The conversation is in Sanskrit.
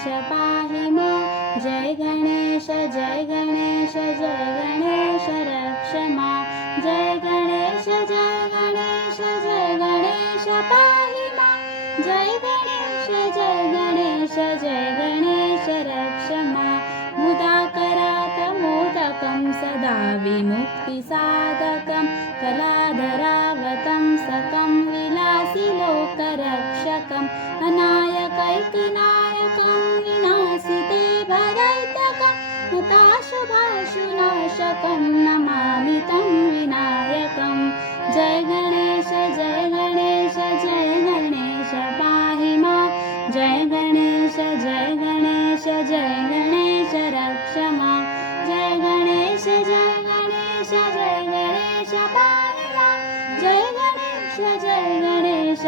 गणेश पाहि मां जय गणेश रक्ष मां जय गणेश पाहि मां जय गणेश रक्ष मां मुदाकरात् मोदकं सदा विमुक्तिसाधकं कलाधरावतं सकं विलासिलोकरक्षकम् अनायकैकनायकं विनाशिते भरैतकं हताशुभाशुनाशकं नमामि तं विनायकं जय गणेश पाहि मां जय गणेश रक्ष मां जय गणेश पाहि मां जय गणेश